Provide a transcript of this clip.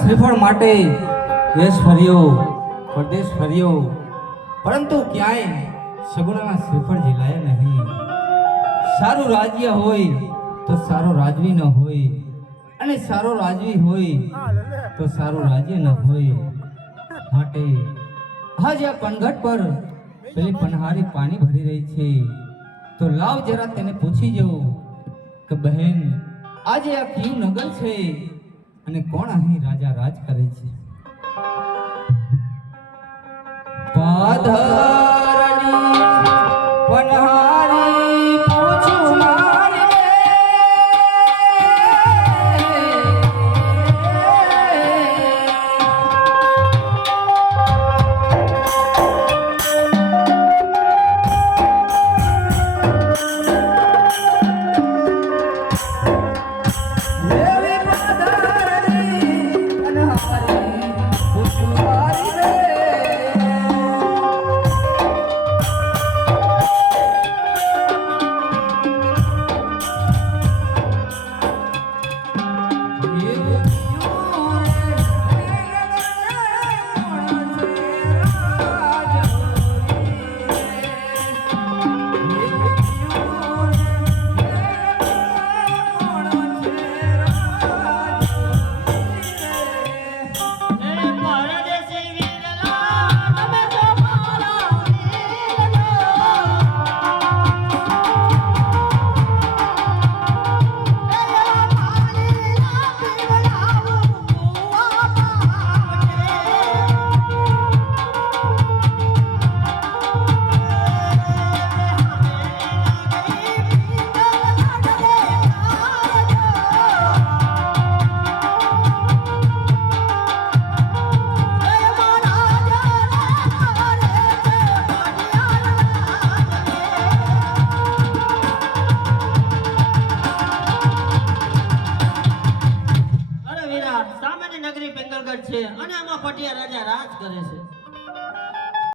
શ્રીફળ માટે દેશ ફર્યો, પરદેશ ફર્યો, પરંતુ ક્યાંય સગુણાના શ્રીફળ ઝીલાય નહીં. સારું રાજ્ય હોય તો સારો રાજવી ન હોય, અને સારો રાજવી હોય તો સારું રાજ્ય ન હોય. માટે આજે આ પનઘટ પર પેલી પનહારી પાણી ભરી રહી છે, તો લાવ જરા તેને પૂછી જવું કે બહેન આજે આ કયું નગર છે અને કોણ અહીં રાજા રાજ કરે છે. પાધરની પનહારી પૂછું મારે મહારાજ સામેની નગરી પિંગલગઢ છે અને આમાં પટિયા રાજા રાજ કરે છે.